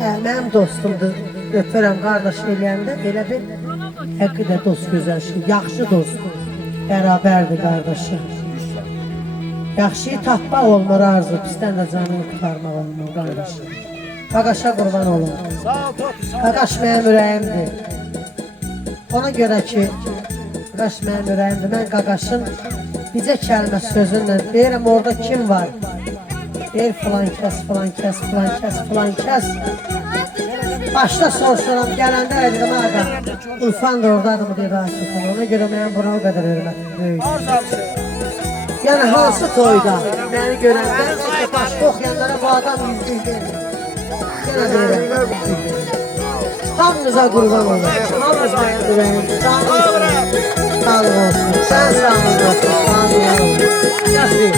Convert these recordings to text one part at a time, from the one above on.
Mənim dostumdur. Öpürəm qardaş eləyəndə elə bir həqiqətən dost gözəl şey, yaxşı dost. Bərabərdir qardaşı. Yaxşıyı tapmaq olmur arzu, bizdən də canını qurtarmaq olmur qardaşı. Qaqaşa qurban olun. Qaqaş mənim ürəyimdir. Ona görə ki, Qaqaş mənim ürəyimdir. Mən Qaqaşın bizə kəlmə sözünlə deyirəm, orada kim var? Deyir filan kəs, filan kəs, filan kəs, filan kəs. Başda soruşuram, gələndə dedim, ağa, Urfan da oradadır mı, deyir, ona görə mənim buna o qədər hörmətim böyük. Yəni, hansı toyda məni görəndə, başqa oxuyanlara bu adam yüzlük verir. Yenə deyirəm, hamınıza qurban olur, hamınız mənim ürəyim, sağlıq olsun, sən sağlıq olsun, sağlıq olsun. Yazıyım.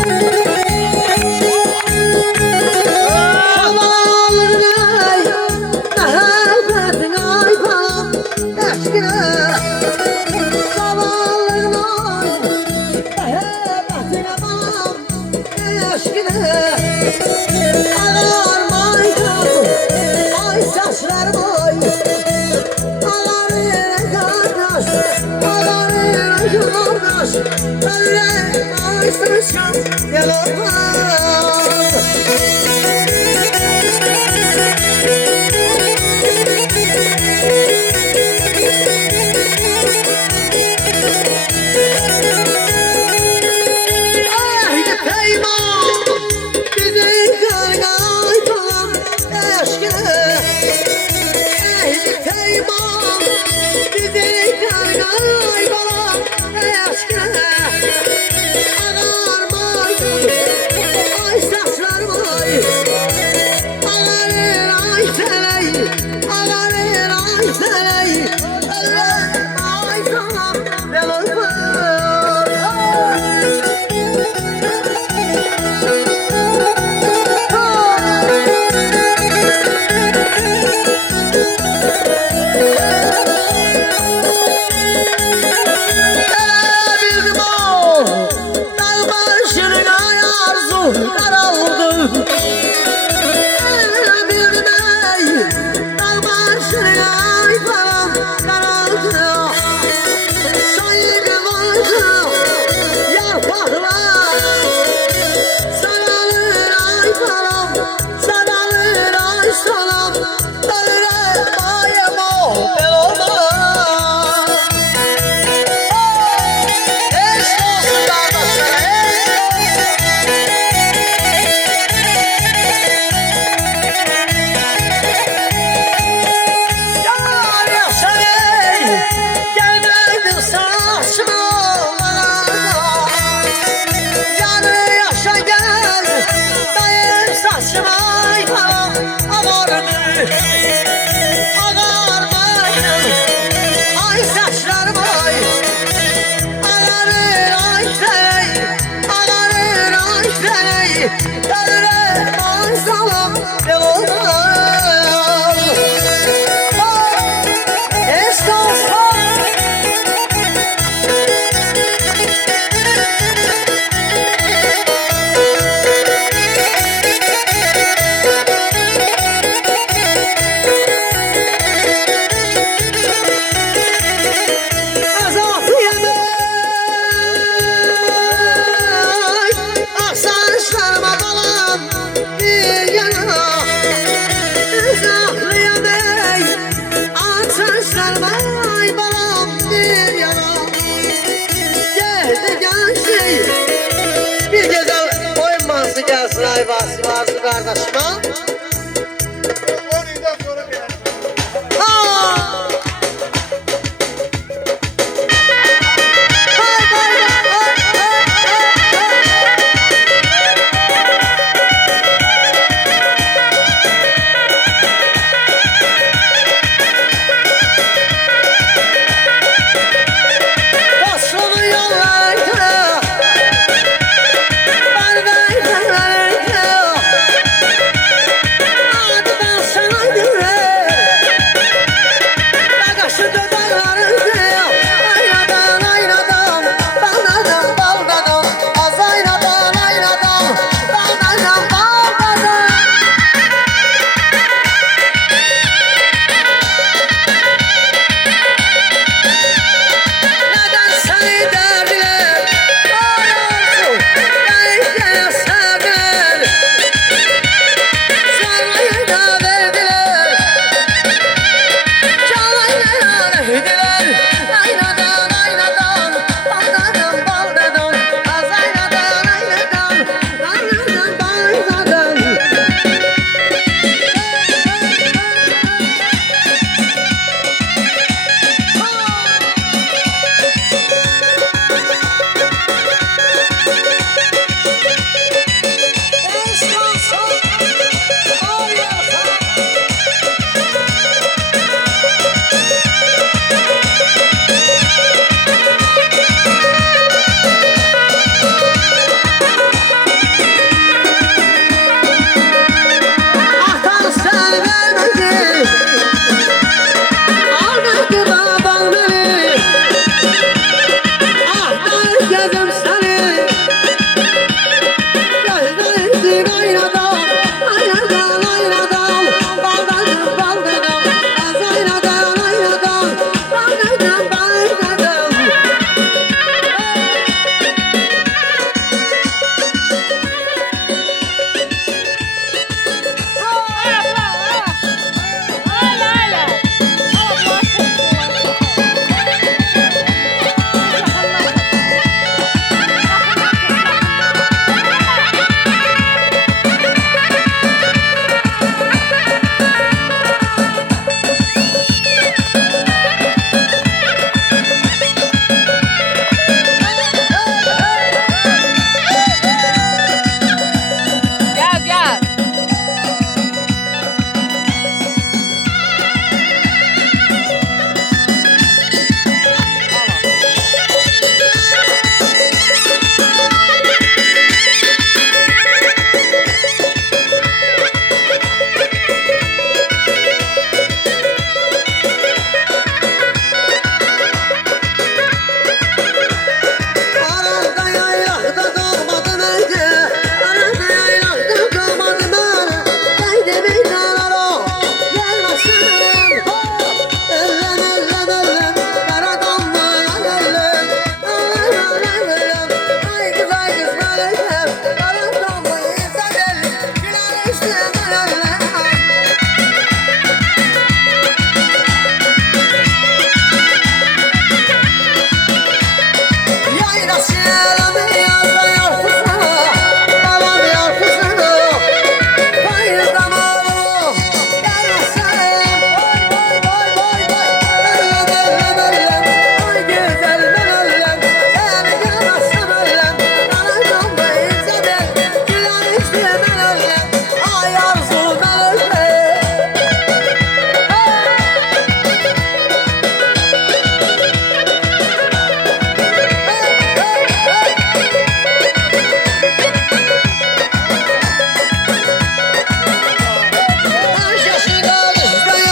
Bir güzel oyun mansı gelsin ayvası vardı kardeşime.